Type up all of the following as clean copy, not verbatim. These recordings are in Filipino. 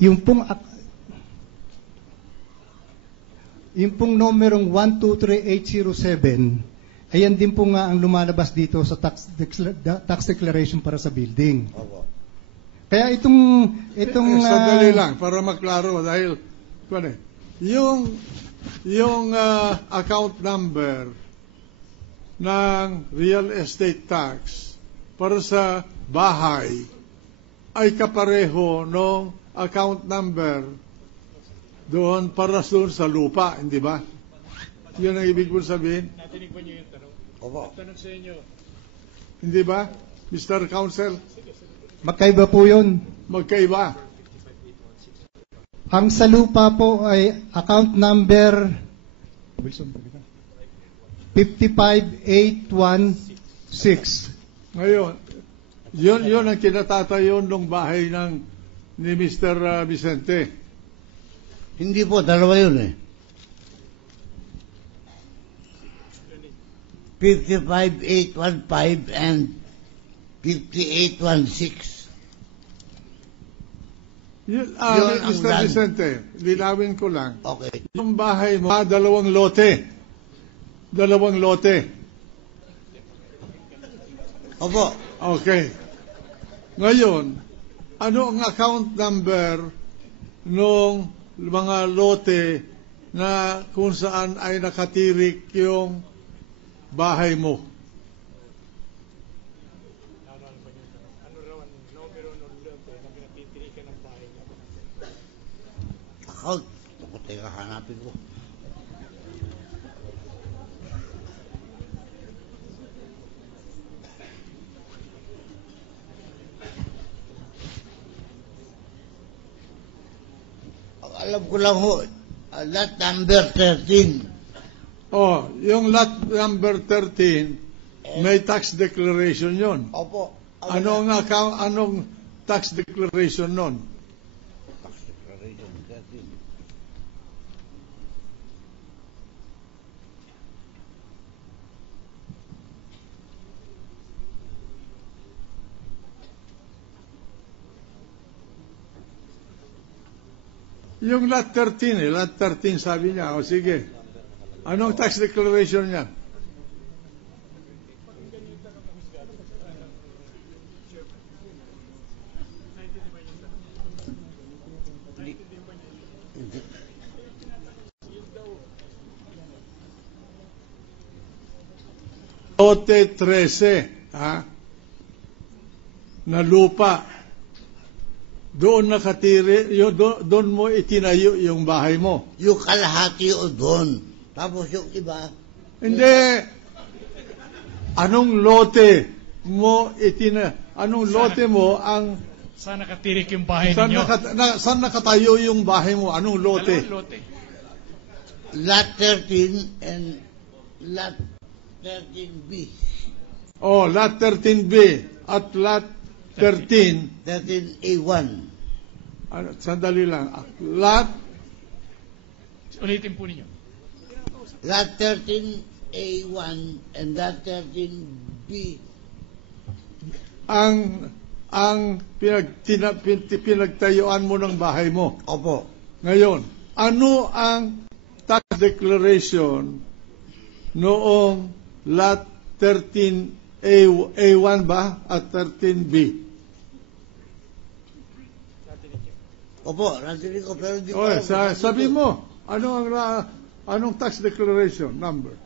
Yung pong numerong 123807, ayan din po nga ang lumalabas dito sa tax declaration para sa building. Opo. Kaya itong sandali lang para maklaro dahil yung account number ng real estate tax para sa bahay ay kapareho ng account number doon para doon sa lupa, hindi ba? Yun ang ibig mo sabihin? Natinig ba niyo yung tanong? Opo. Tanong sa inyo. Hindi ba, Mr. Counsel? magkaiba po yun. Magkaiba. Ang sa lupa po ay account number 55816. Ngayon, yun ang kinatatayon ng bahay ni Mr. Vicente. Hindi po, dalawa yun eh. 55815 and 5816. Yun, Yun ang Mr. land. Vicente, linawin ko lang. Okay. Yung bahay mo, dalawang lote. Dalawang lote. Opo. Okay. Ngayon, ano ang account number nung mga lote na kung saan ay nakatirik yung bahay mo? Ano raw ang numero ng lote na pinatitirikan ng bahay niya? Account. Ako, teka, hanapin ko. Alam ko lang ho, lot number 13. Oh, yung lot number 13, may tax declaration yon. Opo. Anong tax declaration nun? Tax declaration 13. Yung lot 13 lot 13 sabi niya. O sige, anong tax declaration niya? Lote 13, na lupa. Doon nakatiri, doon mo itinayo yung bahay mo. Yung kalahati o doon. Tapos yung iba, Hindi. Anong lote mo anong lote mo ang Saan nakatirik yung bahay saan, ninyo? saan nakatayo yung bahay mo? Anong lote? Dalawang lote. lot 13 and lot 13B. Oh, lot 13B at lot 13. 13A1. Sandali lang. Lot Ulitin po ninyo. Lot 13A1 and lot 13B. ang pinagtayuan mo ng bahay mo. Opo. Ngayon, ano ang tax declaration noong lot 13A1 ba at 13B? Opo, natinig ko pero di ko Okay, alam. sabi mo, anong tax declaration number?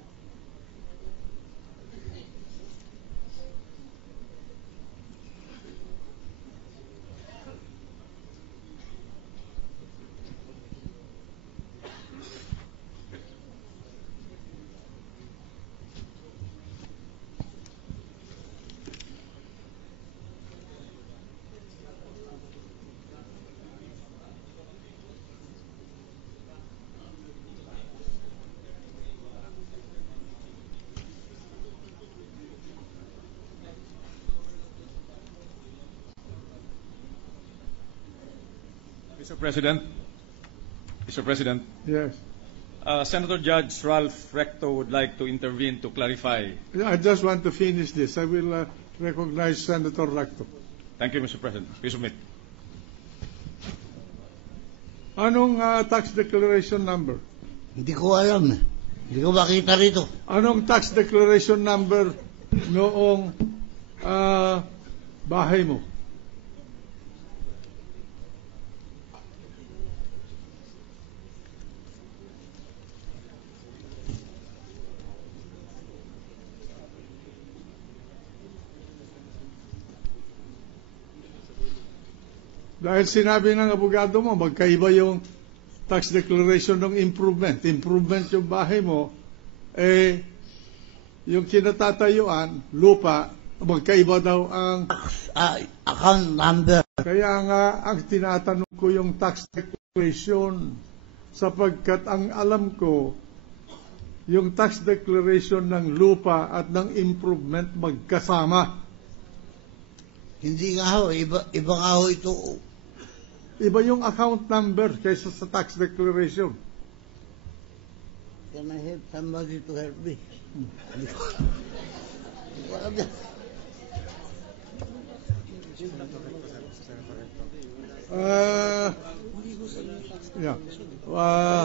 Mr. President, Yes. Senator Judge Ralph Recto would like to intervene to clarify. I just want to finish this. I will recognize Senator Recto. Thank you, Mr. President. Please submit. Anong tax declaration number? Hindi ko alam eh. Hindi ko makita rito. Anong tax declaration number noong bahay mo? Dahil sinabi ng abogado mo, magkaiba yung tax declaration ng improvement. Improvement yung bahay mo, yung kinatatayuan, lupa, magkaiba daw ang Account number. Kaya nga, ang tinatanong ko yung tax declaration, sapagkat ang alam ko, yung tax declaration ng lupa at ng improvement magkasama. Hindi nga ho, iba nga ho ito. Iba yung account number kaysa sa tax declaration. Can I have somebody to help me? Hindi ko alam yan. Yeah.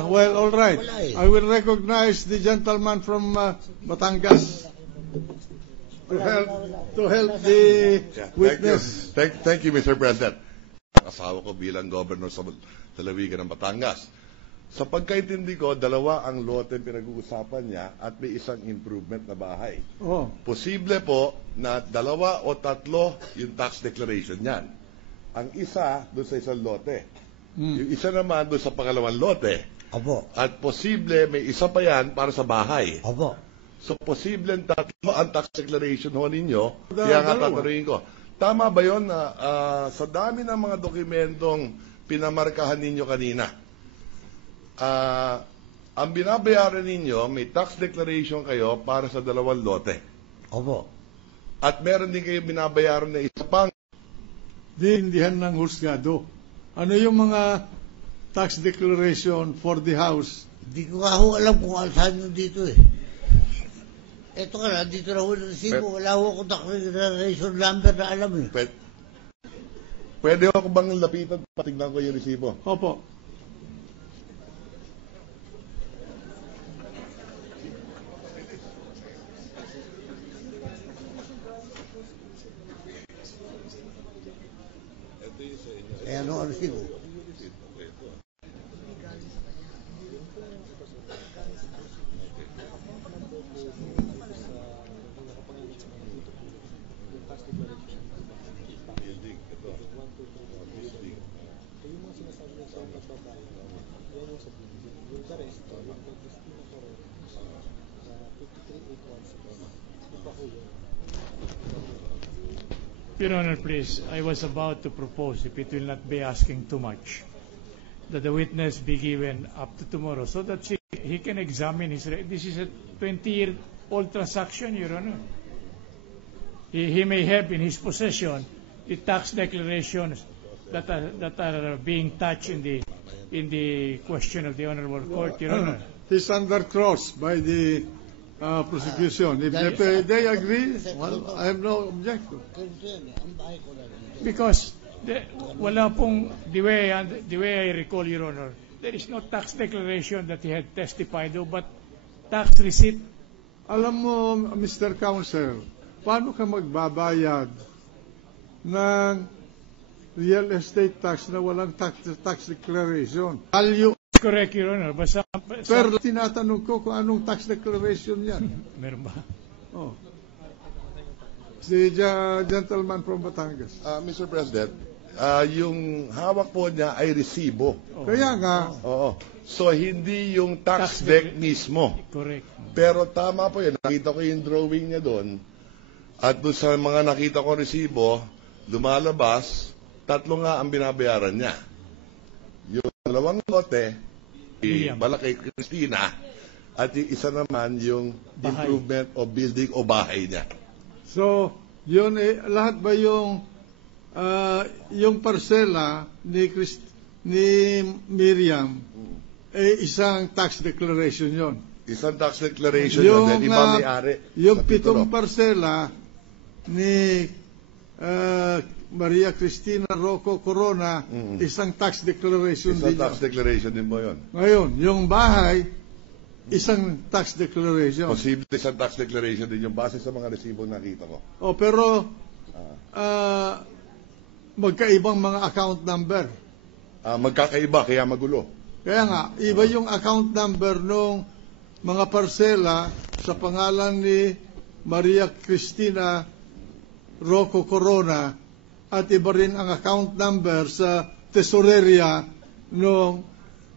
Well, all right. I will recognize the gentleman from Batangas to help the witness. Thank you, Mr. President. Asawa ko bilang governor sa lalawigan ng Batangas. Sa pagkaintindi ko, dalawa ang lote pinag-uusapan niya at may isang improvement na bahay. Oh. Posible po na dalawa o tatlo yung tax declaration niyan. Ang isa doon sa isang lote. Yung isa naman doon sa pangalawang lote. Opo. At posible may isa pa yan para sa bahay. Opo. So posible tatlo ang tax declaration ho ninyo. Kaya nga tatanungin ko. Tama ba yun na sa dami ng mga dokumentong pinamarkahan ninyo kanina, ang binabayaran ninyo, may tax declaration kayo para sa dalawang lote? Opo. At meron din kayo binabayaran na isa pang Diindihan ng husgado. Ano yung mga tax declaration for the house? Hindi ko nga ho alam kung saan yung dito eh. Ito ka na, dito na ho ng resibo. Wala ho akong declaration number na alam eh. Pwede ako bang lapitan patignan ko yung resibo? Opo. Eh ano ang resibo? Your Honor, please, I was about to propose, if it will not be asking too much, that the witness be given up to tomorrow so that he can examine his... This is a 20-year-old transaction, Your Honor. He may have in his possession the tax declarations that are being touched in the question of the Honorable Court, Your Honor. He's under cross by the prosecution. If they agree, well, I have no objection. Because wala pong, the way I recall, Your Honor, there is no tax declaration that he had testified to, but tax receipt. Alam mo, Mr. Counsel, paano ka magbabayad ng real estate tax na walang tax declaration? Value. Correct, Your Honor. Pero tinatanong ko kung anong tax declaration yan. Meron ba? Oh. Si gentleman from Batangas. Mr. President, yung hawak po niya ay resibo. Kaya nga. Oo. So, hindi yung tax deck mismo. Correct. Pero tama po yun. Nakita ko yung drawing niya doon. At doon sa mga nakita ko resibo, lumalabas, tatlo nga ang binabayaran niya. Yung dalawang lote, malaki Christina, at yung isa naman yung Bahay. improvement o building o bahay niya. So, yun lahat ba yung parsela ni Miriam isang tax declaration yon. Isang tax declaration yun, then iba may-ari. Yung sa titulo. 7 parsela ni Maria Cristina Rocco Corona, isang tax declaration Isang din tax yun. declaration din mo yun. Ngayon, yung bahay, isang tax declaration. Posible isang tax declaration din yung base sa mga resibo nakita ko. Pero magkaibang mga account number. Magkakaiba, kaya magulo. Kaya nga, iba yung account number nung mga parsela sa pangalan ni Maria Cristina Rocco Corona at iba rin ang account number sa tesoreria nung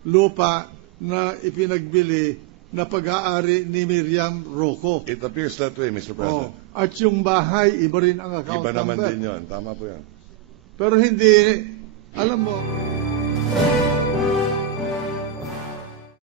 lupa na ipinagbili na pag-aari ni Miriam Rocco. It appears that way, Mr. President. At yung bahay, iba rin ang account Iba naman number. din yun. Tama po yan. Pero hindi, alam mo,